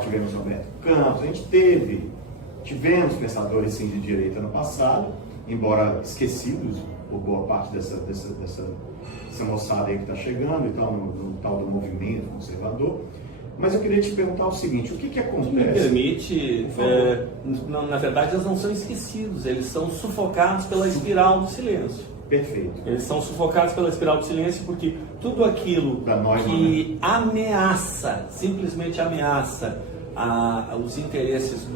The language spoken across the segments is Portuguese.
tivemos Roberto Campos, a gente tivemos pensadores sim, de direita no passado, embora esquecidos por boa parte dessa moçada aí que está chegando, então no tal do movimento conservador. Mas eu queria te perguntar o seguinte, o que acontece? Me permite, na verdade eles não são esquecidos, eles são sufocados pela espiral do silêncio. Perfeito. Eles são sufocados pela espiral do silêncio porque tudo aquilo que ameaça, simplesmente ameaça os interesses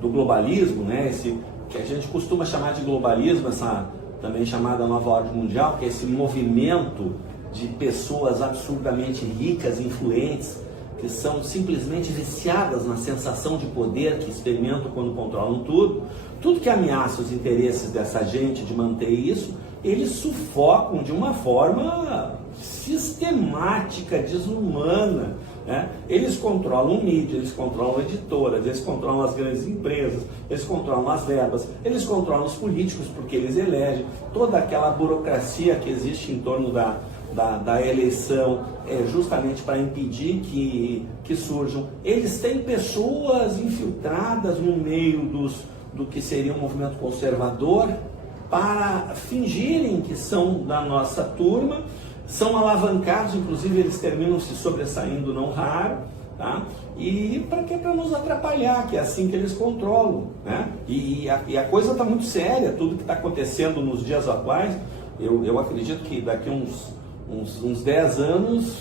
do globalismo, né? Esse que a gente costuma chamar de globalismo, essa também chamada nova ordem mundial, que é esse movimento de pessoas absurdamente ricas, influentes, que são simplesmente viciadas na sensação de poder que experimentam quando controlam tudo que ameaça os interesses dessa gente de manter isso, eles sufocam de uma forma sistemática, desumana, né? Eles controlam mídia, eles controlam editoras, eles controlam as grandes empresas, eles controlam as verbas, eles controlam os políticos porque eles elegem, toda aquela burocracia que existe em torno da eleição é justamente para impedir que surjam. Eles têm pessoas infiltradas no meio do que seria um movimento conservador para fingirem que são da nossa turma, são alavancados, inclusive eles terminam se sobressaindo não raro, tá? E para quê? Para nos atrapalhar, que é assim que eles controlam, né? E a coisa está muito séria, tudo que está acontecendo nos dias atuais, eu acredito que daqui uns 10 anos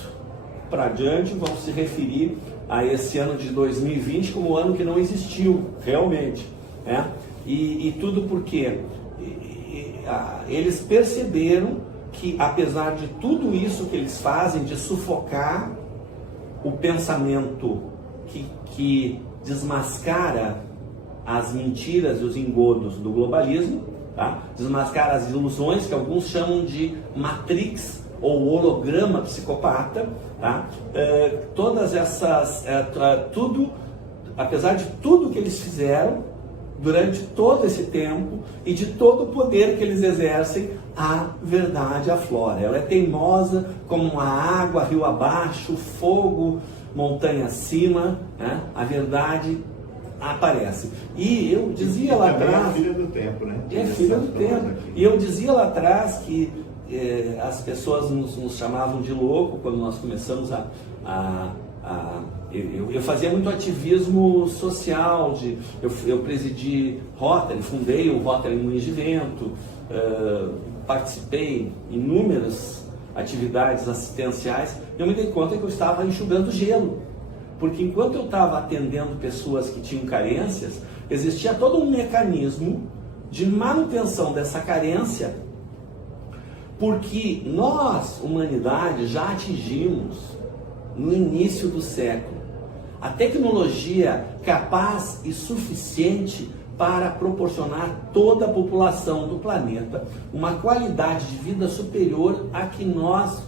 para diante vão se referir a esse ano de 2020 como o ano que não existiu realmente, né? E tudo porque eles perceberam que apesar de tudo isso que eles fazem de sufocar o pensamento que desmascara as mentiras e os engodos do globalismo, tá? Desmascara as ilusões que alguns chamam de matrix ou holograma psicopata, tá? Todas essas, apesar de tudo que eles fizeram durante todo esse tempo e de todo o poder que eles exercem, a verdade aflora. Ela é teimosa como a água, rio abaixo, fogo, montanha acima, né? A verdade aparece. E eu dizia lá atrás... É filha do tempo, né? É filha do tempo. E eu dizia lá atrás que as pessoas nos chamavam de louco quando nós começamos eu fazia muito ativismo social, eu presidi Rotary, fundei o Rotary Moinhos de Vento, participei em inúmeras atividades assistenciais. Eu me dei conta que eu estava enxugando gelo, porque enquanto eu estava atendendo pessoas que tinham carências, existia todo um mecanismo de manutenção dessa carência, porque nós, humanidade, já atingimos no início do século a tecnologia capaz e suficiente para proporcionar a toda a população do planeta uma qualidade de vida superior a que nós,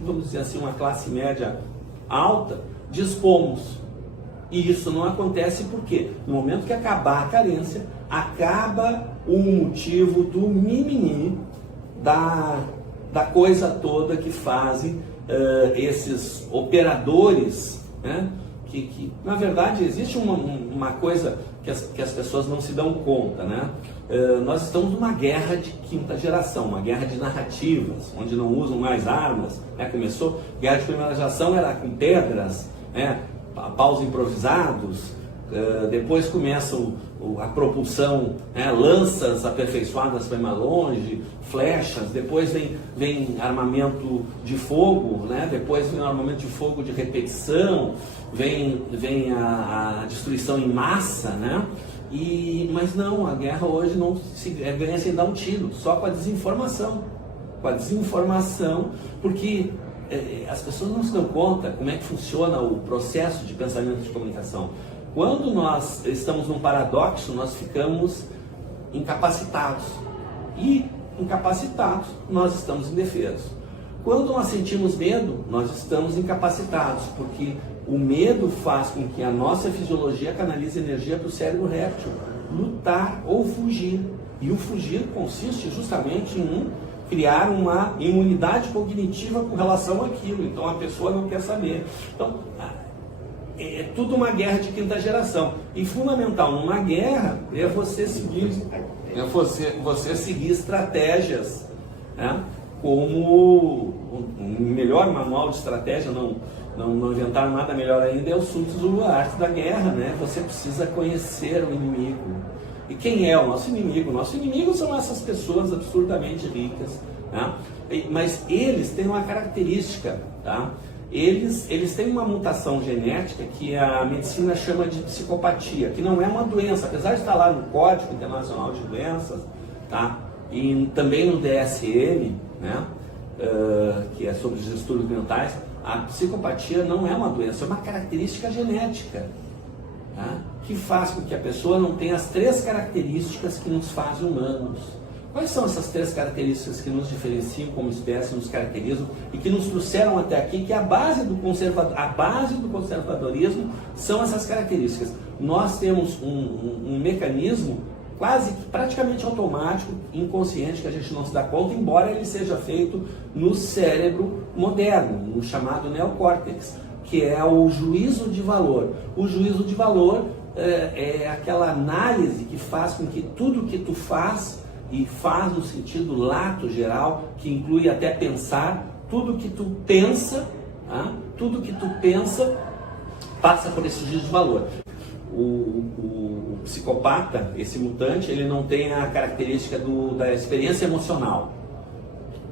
vamos dizer assim, uma classe média alta, dispomos. E isso não acontece porque no momento que acabar a carência, acaba o motivo do mimimi, da coisa toda que fazem esses operadores, né? Que na verdade existe uma coisa que as pessoas não se dão conta, né? Nós estamos numa guerra de quinta geração, uma guerra de narrativas, onde não usam mais armas, né? Começou, guerra de primeira geração era com pedras, né? Paus improvisados, depois começa a propulsão, né? Lanças aperfeiçoadas para ir mais longe, flechas, depois vem armamento de fogo, né? Depois vem o armamento de fogo de repetição, vem a destruição em massa, né? Mas não, a guerra hoje não se ganha sem dar um tiro, só com a desinformação. Com a desinformação, porque as pessoas não se dão conta como é que funciona o processo de pensamento de comunicação. Quando nós estamos num paradoxo, nós ficamos incapacitados. E incapacitados, nós estamos indefesos. Quando nós sentimos medo, nós estamos incapacitados, porque o medo faz com que a nossa fisiologia canalize energia para o cérebro réptil, lutar ou fugir. E o fugir consiste justamente em criar uma imunidade cognitiva com relação àquilo. Então a pessoa não quer saber. Então, é tudo uma guerra de quinta geração. E fundamental numa guerra é você seguir, você seguir estratégias, né? Como o melhor manual de estratégia, não inventaram nada melhor ainda, é o Sun Tzu, a arte da guerra, né? Você precisa conhecer o inimigo. E quem é o nosso inimigo? O nosso inimigo são essas pessoas absurdamente ricas, né? Mas eles têm uma característica, tá? Eles têm uma mutação genética que a medicina chama de psicopatia, que não é uma doença, apesar de estar lá no Código Internacional de Doenças, tá? E também no DSM, né? Que é sobre os distúrbios mentais. A psicopatia não é uma doença, é uma característica genética, tá? Que faz com que a pessoa não tenha as 3 características que nos fazem humanos. Quais são essas 3 características que nos diferenciam como espécie, nos caracterizam e que nos trouxeram até aqui, que a base do conservadorismo são essas características. Nós temos um mecanismo quase praticamente automático, inconsciente, que a gente não se dá conta, embora ele seja feito no cérebro moderno, no chamado neocórtex, que é o juízo de valor. O juízo de valor é aquela análise que faz com que tudo que tu faz, e faz no sentido lato geral, que inclui até pensar, tudo que tu pensa, tá? Tudo que tu pensa passa por esse juízo de valor. O psicopata, esse mutante, ele não tem a característica da experiência emocional.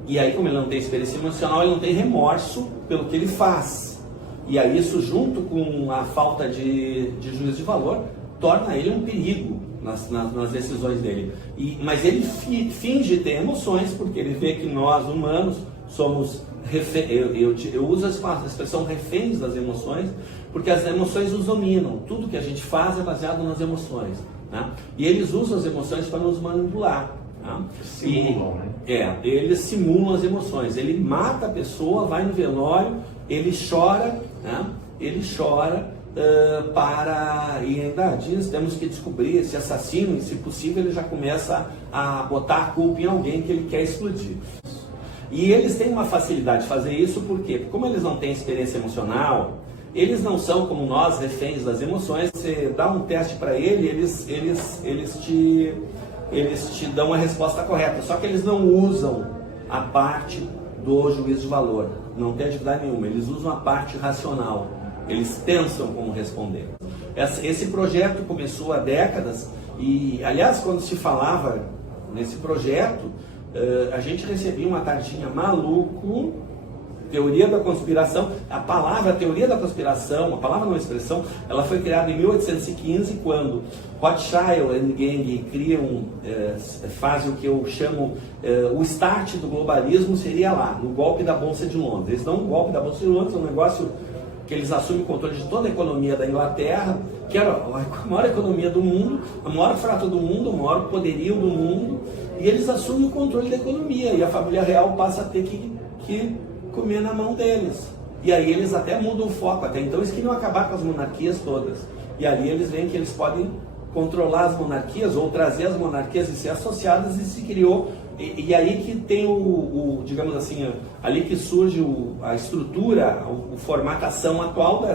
E aí, como ele não tem experiência emocional, ele não tem remorso pelo que ele faz. E aí isso, junto com a falta de juízo de valor, torna ele um perigo nas decisões dele. Mas ele finge ter emoções, porque ele vê que nós, humanos, somos eu uso a expressão reféns das emoções, porque as emoções nos dominam. Tudo que a gente faz é baseado nas emoções, né? E eles usam as emoções para nos manipular, né? Simulam, né? Eles simulam as emoções. Ele mata a pessoa, vai no velório, ele chora, né? Ele chora e ainda diz, temos que descobrir esse assassino, e se possível ele já começa a botar a culpa em alguém que ele quer explodir. E eles têm uma facilidade de fazer isso, por quê? Porque como eles não têm experiência emocional, eles não são como nós, reféns das emoções. Você dá um teste para eles te dão a resposta correta, só que eles não usam a parte do juízo de valor, não tem atividade nenhuma, eles usam a parte racional, eles pensam como responder. Esse projeto começou há décadas e, aliás, quando se falava nesse projeto, a gente recebia uma tarjinha maluco, teoria da conspiração. A palavra teoria da conspiração, a palavra não expressão, ela foi criada em 1815, quando Rothschild and Gang fazem o que eu chamo o start do globalismo, seria lá, no golpe da Bolsa de Londres. Eles dão um golpe da Bolsa de Londres, um negócio que eles assumem o controle de toda a economia da Inglaterra, que era a maior economia do mundo, a maior frota do mundo, o maior poderio do mundo, e eles assumem o controle da economia, e a família real passa a ter que comer na mão deles. E aí eles até mudam o foco, até então eles queriam acabar com as monarquias todas. E ali eles veem que eles podem controlar as monarquias, ou trazer as monarquias e ser associadas, e se criou. E aí que tem digamos assim, ali que surge a estrutura, a formatação atual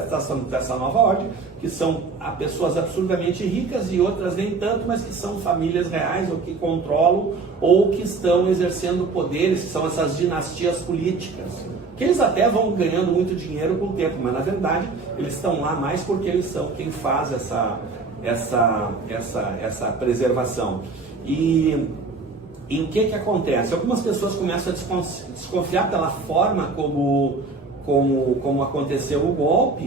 dessa nova ordem, que são pessoas absurdamente ricas e outras nem tanto, mas que são famílias reais, ou que controlam, ou que estão exercendo poderes, que são essas dinastias políticas, que eles até vão ganhando muito dinheiro com o tempo, mas na verdade eles estão lá mais porque eles são quem faz essa preservação. E o que acontece? Algumas pessoas começam a desconfiar pela forma como aconteceu o golpe,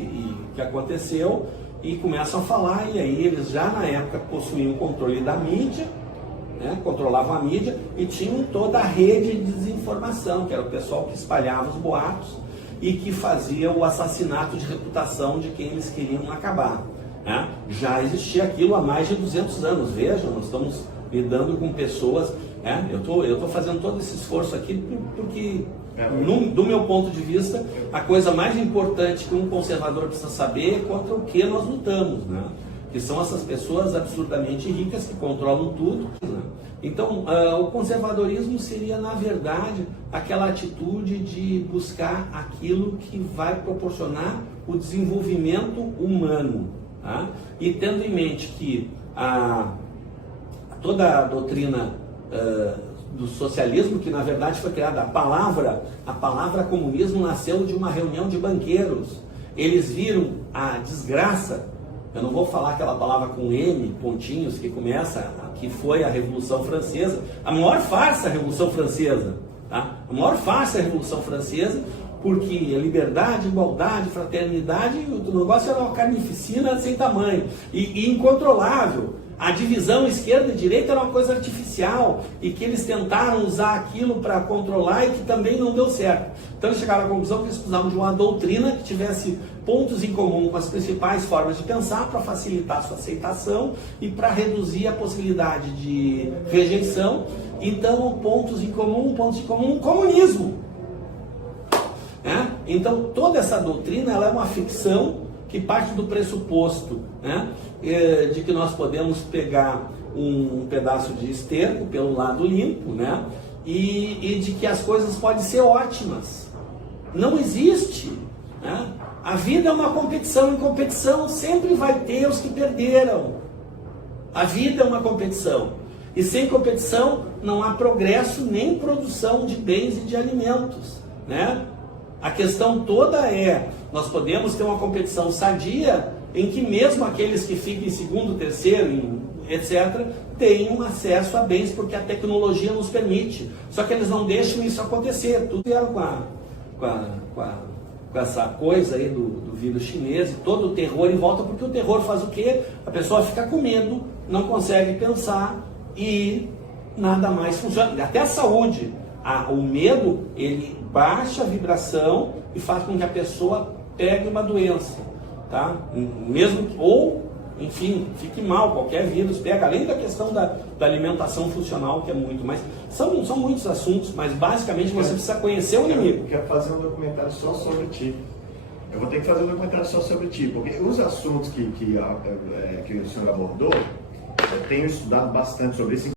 e começam a falar, e aí eles já na época possuíam o controle da mídia, né, controlavam a mídia, e tinham toda a rede de desinformação, que era o pessoal que espalhava os boatos e que fazia o assassinato de reputação de quem eles queriam acabar, né? Já existia aquilo há mais de 200 anos, vejam, nós estamos lidando com pessoas. Eu estou fazendo todo esse esforço aqui porque, do meu ponto de vista, a coisa mais importante que um conservador precisa saber é contra o que nós lutamos, né? Que são essas pessoas absurdamente ricas que controlam tudo, né? Então, o conservadorismo seria, na verdade, aquela atitude de buscar aquilo que vai proporcionar o desenvolvimento humano, tá? E tendo em mente que toda a doutrina do socialismo, que na verdade foi criada, a palavra comunismo nasceu de uma reunião de banqueiros. Eles viram a desgraça, eu não vou falar aquela palavra com M, pontinhos, que começa, que foi a Revolução Francesa, a maior farsa da Revolução Francesa, tá? A maior farsa da Revolução Francesa, porque liberdade, igualdade, fraternidade, o negócio era uma carnificina sem tamanho, e incontrolável. A divisão esquerda e direita era uma coisa artificial e que eles tentaram usar aquilo para controlar e que também não deu certo. Então eles chegaram à conclusão que eles precisavam de uma doutrina que tivesse pontos em comum com as principais formas de pensar para facilitar a sua aceitação e para reduzir a possibilidade de rejeição. Então, pontos em comum, comunismo. Então, toda essa doutrina ela é uma ficção que parte do pressuposto, de que nós podemos pegar um pedaço de esterco pelo lado limpo, e de que as coisas podem ser ótimas. Não existe. A vida é uma competição, em competição sempre vai ter os que perderam. A vida é uma competição. E sem competição não há progresso nem produção de bens e de alimentos. A questão toda é, nós podemos ter uma competição sadia em que mesmo aqueles que ficam em segundo, terceiro, etc., tenham acesso a bens, porque a tecnologia nos permite. Só que eles não deixam isso acontecer. Tudo vieram com essa coisa aí do vírus chinês, e todo o terror em volta, porque o terror faz o quê? A pessoa fica com medo, não consegue pensar e nada mais funciona. Até a saúde. O medo, ele baixa a vibração e faz com que a pessoa pegue uma doença, tá? Mesmo, ou, enfim, fique mal, qualquer vírus pega, além da questão da alimentação funcional, que é muito, mas são muitos assuntos, mas basicamente você precisa conhecer o inimigo. Eu quero fazer um documentário só sobre ti. Eu vou ter que fazer um documentário só sobre ti, porque os assuntos que o senhor abordou, eu tenho estudado bastante sobre isso.